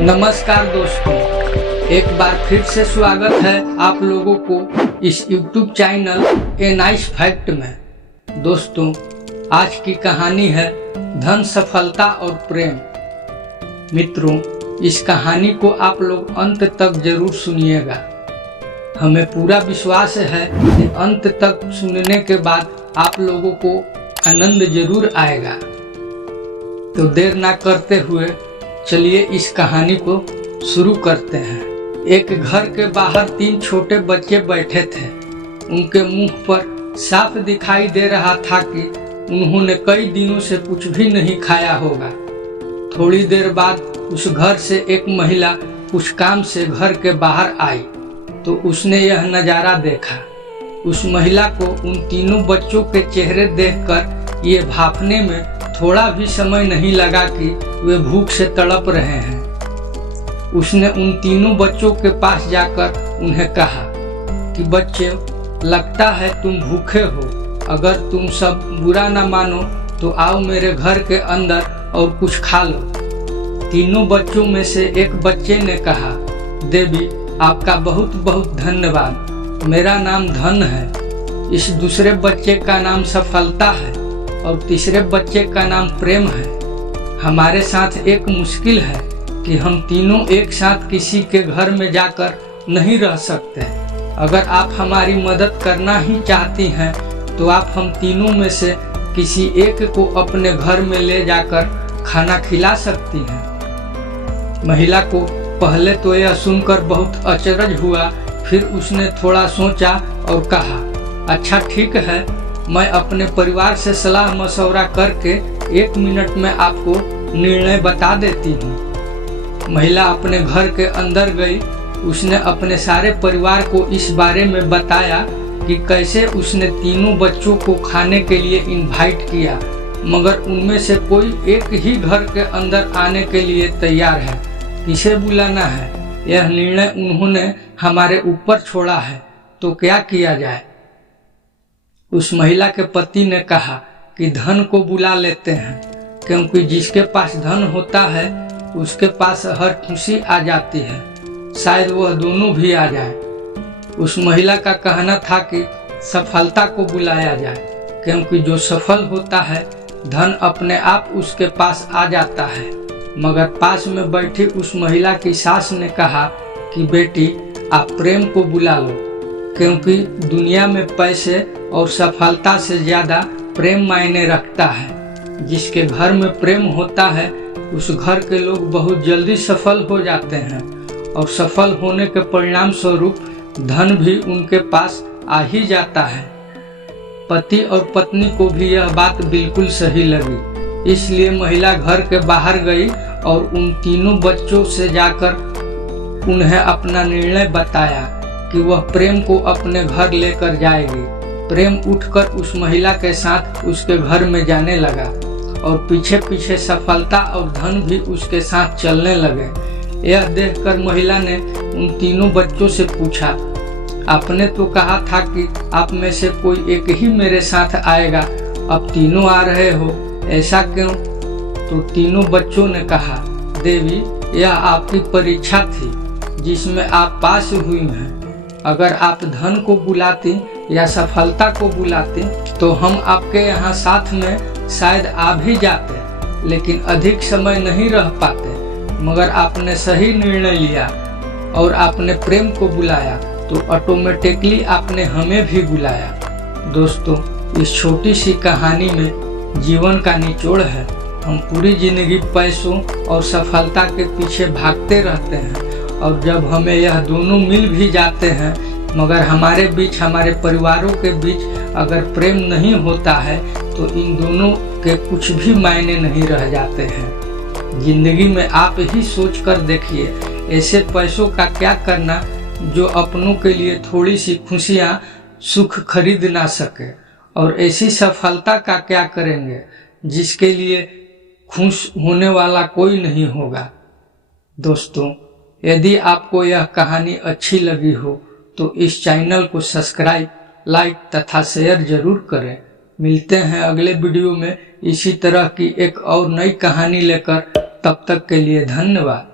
नमस्कार दोस्तों, एक बार फिर से स्वागत है आप लोगों को इस YouTube channel a nice fact में। दोस्तों, आज की कहानी है धन, सफलता और प्रेम। मित्रों, इस कहानी को आप लोग अंत तक जरूर सुनिएगा। हमें पूरा विश्वास है कि अंत तक सुनने के बाद आप लोगों को आनंद जरूर आएगा। तो देर ना करते हुए चलिए इस कहानी को शुरू करते हैं। एक घर के बाहर 3 छोटे बच्चे बैठे थे। उनके मुंह पर साफ दिखाई दे रहा था कि उन्होंने कई दिनों से कुछ भी नहीं खाया होगा। थोड़ी देर बाद उस घर से एक महिला कुछ काम से घर के बाहर आई तो उसने यह नज़ारा देखा। उस महिला को उन तीनों बच्चों के चेहरे देखकर ये भापने में थोड़ा भी समय नहीं लगा कि वे भूख से तड़प रहे हैं। उसने उन तीनों बच्चों के पास जाकर उन्हें कहा कि बच्चे, लगता है तुम भूखे हो। अगर तुम सब बुरा न मानो तो आओ मेरे घर के अंदर और कुछ खा लो। तीनों बच्चों में से एक बच्चे ने कहा, देवी, आपका बहुत बहुत धन्यवाद। मेरा नाम धन है। इस दूसरे बच्चे का नाम सफलता है और तीसरे बच्चे का नाम प्रेम है। हमारे साथ एक मुश्किल है कि हम तीनों एक साथ किसी के घर में जाकर नहीं रह सकते। अगर आप हमारी मदद करना ही चाहती हैं तो आप हम तीनों में से किसी एक को अपने घर में ले जाकर खाना खिला सकती हैं। महिला को पहले तो यह सुनकर बहुत अचरज हुआ, फिर उसने थोड़ा सोचा और कहा, अच्छा ठीक है, मैं अपने परिवार से सलाह मशवरा करके 1 मिनट में आपको निर्णय बता देती हूँ। महिला अपने घर के अंदर गई। उसने अपने सारे परिवार को इस बारे में बताया कि कैसे उसने तीनों बच्चों को खाने के लिए इनवाइट किया, मगर उनमें से कोई एक ही घर के अंदर आने के लिए तैयार है। किसे बुलाना है, यह निर्णय उन्होंने हमारे ऊपर छोड़ा है, तो क्या किया जाए। उस महिला के पति ने कहा कि धन को बुला लेते हैं, क्योंकि जिसके पास धन होता है उसके पास हर खुशी आ जाती है। शायद वह दोनों भी आ जाए। उस महिला का कहना था कि सफलता को बुलाया जाए, क्योंकि जो सफल होता है धन अपने आप उसके पास आ जाता है। मगर पास में बैठी उस महिला की सास ने कहा कि बेटी, आप प्रेम को बुला लो, क्योंकि दुनिया में पैसे और सफलता से ज़्यादा प्रेम मायने रखता है। जिसके घर में प्रेम होता है उस घर के लोग बहुत जल्दी सफल हो जाते हैं और सफल होने के परिणाम स्वरूप धन भी उनके पास आ ही जाता है। पति और पत्नी को भी यह बात बिल्कुल सही लगी, इसलिए महिला घर के बाहर गई और उन तीनों बच्चों से जाकर उन्हें अपना निर्णय बताया कि वह प्रेम को अपने घर लेकर जाएगी। प्रेम उठकर उस महिला के साथ उसके घर में जाने लगा और पीछे पीछे सफलता और धन भी उसके साथ चलने लगे। यह देखकर महिला ने उन तीनों बच्चों से पूछा, आपने तो कहा था कि आप में से कोई एक ही मेरे साथ आएगा, अब तीनों आ रहे हो, ऐसा क्यों। तो तीनों बच्चों ने कहा, देवी, यह आपकी परीक्षा थी जिसमें आप पास हुई हैं। अगर आप धन को बुलाती या सफलता को बुलाती तो हम आपके यहाँ साथ में शायद आ भी जाते, लेकिन अधिक समय नहीं रह पाते। मगर आपने सही निर्णय लिया और आपने प्रेम को बुलाया, तो ऑटोमेटिकली आपने हमें भी बुलाया। दोस्तों, इस छोटी सी कहानी में जीवन का निचोड़ है। हम पूरी जिंदगी पैसों और सफलता के पीछे भागते रहते हैं, और जब हमें यह दोनों मिल भी जाते हैं, मगर हमारे बीच, हमारे परिवारों के बीच अगर प्रेम नहीं होता है तो इन दोनों के कुछ भी मायने नहीं रह जाते हैं। जिंदगी में आप ही सोच कर देखिए, ऐसे पैसों का क्या करना जो अपनों के लिए थोड़ी सी खुशियाँ, सुख खरीद ना सके, और ऐसी सफलता का क्या करेंगे जिसके लिए खुश होने वाला कोई नहीं होगा। दोस्तों, यदि आपको यह कहानी अच्छी लगी हो तो इस चैनल को सब्सक्राइब, लाइक तथा शेयर जरूर करें। मिलते हैं अगले वीडियो में इसी तरह की एक और नई कहानी लेकर। तब तक के लिए धन्यवाद।